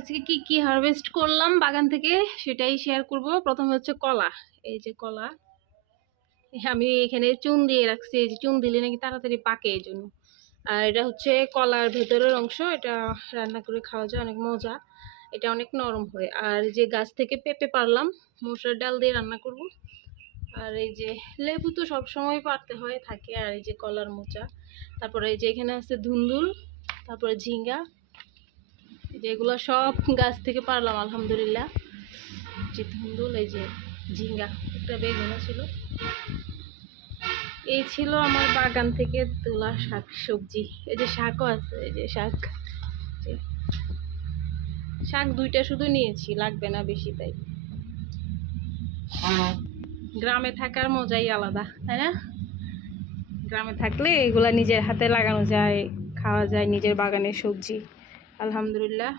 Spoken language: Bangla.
আজকে কি কি হারভেস্ট করলাম বাগান থেকে সেটাই শেয়ার করব। প্রথমে হচ্ছে কলা, এই যে কলা। আমি এখানে চুন দিয়ে রাখছি, এই যে চুন দিলে নাকি তাড়াতাড়ি পাকে এই জন্য। আর এটা হচ্ছে কলার ভেতরের অংশ, এটা রান্না করে খাওয়া যায়, অনেক মজা। এটা অনেক নরম হয়। আর যে গাছ থেকে পেঁপে পারলাম মশলার ডাল দিয়ে রান্না করব। আর এই যে লেবু তো সবসময় পারতে হয়, থাকে। আর এই যে কলার মোচা, তারপরে এই যে এখানে আছে ধুন্দুল, তারপরে ঝিঙ্গা এই যে এগুলো সব গাছ থেকে পারলাম, আলহামদুলিল্লাহ। যে ধুন্দুল এই যে ঝিঙ্গা, একটা বেগুন ছিল। এই ছিল আমার বাগান থেকে তোলা শাক সবজি। এই যে শাকও আছে, এই যে শাক। শাক দুইটা শুধু নিয়েছি, লাগবে না বেশি তাই। গ্রামে থাকার মজাই আলাদা, তাই না? গ্রামে থাকলে এগুলা নিজের হাতে লাগানো যায়, খাওয়া যায়, নিজের বাগানের সবজি। আলহামদুলিল্লাহ।